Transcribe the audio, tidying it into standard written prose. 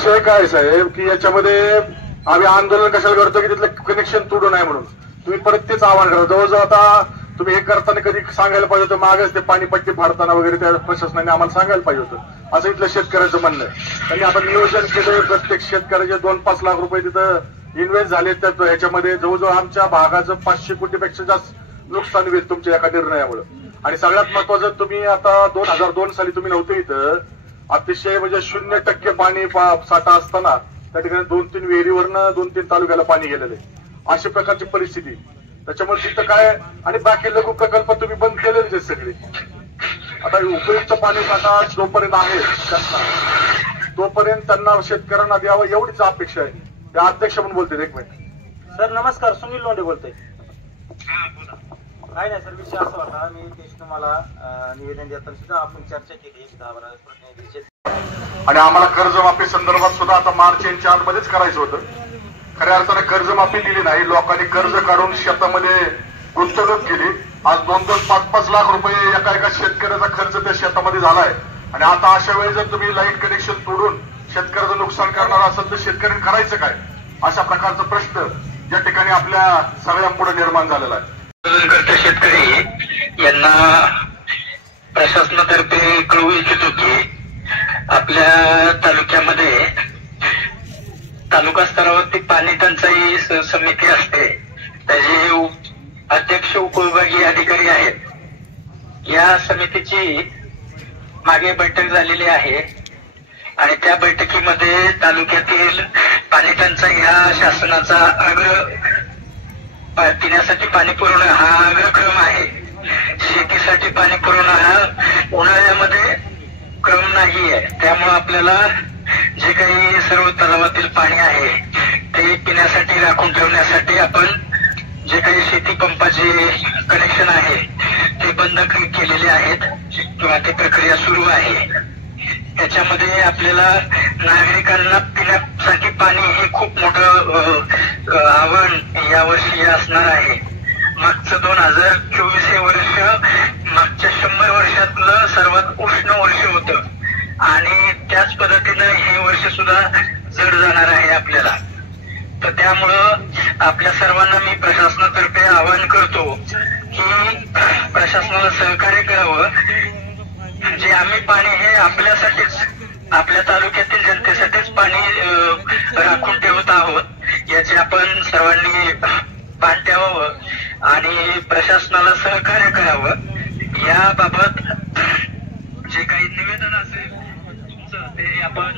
विषय काय साहेब की याच्यामध्ये आम्ही आंदोलन कशाला करतो की तिथलं कनेक्शन तुडू नये म्हणून तुम्ही परत तेच आव्हान करा. जवळजवळ आता तुम्ही हे करताना कधी सांगायला पाहिजे होतं, मागच ते पाणीपट्टी फाडताना वगैरे त्या प्रशासनाने आम्हाला सांगायला पाहिजे होतं, असं इथलं शेतकऱ्याचं म्हणणं आहे. त्यांनी आता नियोजन केलं, प्रत्येक शेतकऱ्याचे 2-5 लाख रुपये तिथं इन्व्हेस्ट झाले, तर ह्याच्यामध्ये जवळजवळ आमच्या भागाचं 500 कोटीपेक्षा जास्त नुकसान होईल तुमच्या एका निर्णयामुळे. आणि सगळ्यात महत्वाचं, तुम्ही आता 2002 साली तुम्ही नव्हते इथं, अतिशय म्हणजे 0% पाणी साठा असताना त्या ठिकाणी 2-3 विहिरीवरनं 2-3 तालुक्याला पाणी गेलेलं आहे, अशा प्रकारची परिस्थिती. त्याच्यामुळे तिथं काय, आणि बाकी लघु प्रकल्प तुम्ही बंद केलेलेच आहेत सगळे. आता उपयुक्त पाणी साठा जोपर्यंत आहे त्यांना, तोपर्यंत त्यांना शेतकऱ्यांना द्यावं एवढीच अपेक्षा आहे. त्या अध्यक्ष म्हणून बोलते. एक मिनिट सर, नमस्कार. सुनील लोंढे बोलतोय. काय नाही सर, विषय असा होता, मी तेच तुम्हाला निवेदन देताना सुद्धा आपण चर्चा केली 10-12 प्रतिनिधीचे, आणि आम्हाला कर्जमाफी संदर्भात सुद्धा आता मार्च यांच्या आतमध्येच करायचं होतं. खऱ्या अर्थाने कर्जमाफी दिली नाही, लोकांनी कर्ज काढून शेतामध्ये गुंतवणूक केली. आज 2-5 लाख रुपये एका शेतकऱ्याचा खर्च त्या शेतामध्ये झालाय. आणि आता अशा वेळी जर तुम्ही लाईट कनेक्शन तोडून शेतकऱ्याचं नुकसान करणार असेल तर शेतकऱ्यांनी करायचं काय, अशा प्रकारचा प्रश्न या ठिकाणी आपल्या सगळ्यांपुढे निर्माण झालेला आहे. आंदोलनकर्ते शेतकरी यांना प्रशासनातर्फे कळवू इच्छितो की आपल्या तालुक्यामध्ये तालुका स्तरावरती पाणी टंचाई समिती असते, त्याचे अध्यक्ष उपविभागीय अधिकारी आहेत. या समितीची मागे बैठक झालेली आहे आणि त्या बैठकीमध्ये तालुक्यातील पाणी टंचाई हा शासनाचा पिण्यासाठी पाणी पुरवणं हा अग्रक्रम आहे. शेतीसाठी पाणी पुरवणं हा उन्हाळ्यामध्ये क्रम नाही आहे. त्यामुळे आपल्याला जे काही सर्व तलावातील पाणी आहे ते पिण्यासाठी राखून ठेवण्यासाठी आपण जे काही शेती पंपाचे कनेक्शन आहे ते बंद केलेले आहेत किंवा ती प्रक्रिया सुरू आहे. याच्यामध्ये आपल्याला नागरिकांना पिण्यासाठी पाणी हे खूप मोठं आव्हान यावर्षी असणार आहे. मागचं 2024 हे वर्ष मागच्या 100 वर्षातलं सर्वात उष्ण वर्ष होतं आणि त्याच पद्धतीनं हे वर्ष सुद्धा जड जाणार आहे आपल्याला. तर त्यामुळं आपल्या सर्वांना मी प्रशासनातर्फे आवाहन करतो की प्रशासनाला सहकार्य करावं. जे आम्ही पाणी हे आपल्यासाठीच, आपल्या तालुक्यातील जनतेसाठीच पाणी राखून ठेवत आहोत, याचे आपण सर्वांनी भान ठेवावं आणि प्रशासनाला सहकार्य करावं. याबाबत जे काही निवेदन असेल तुमचं ते आपण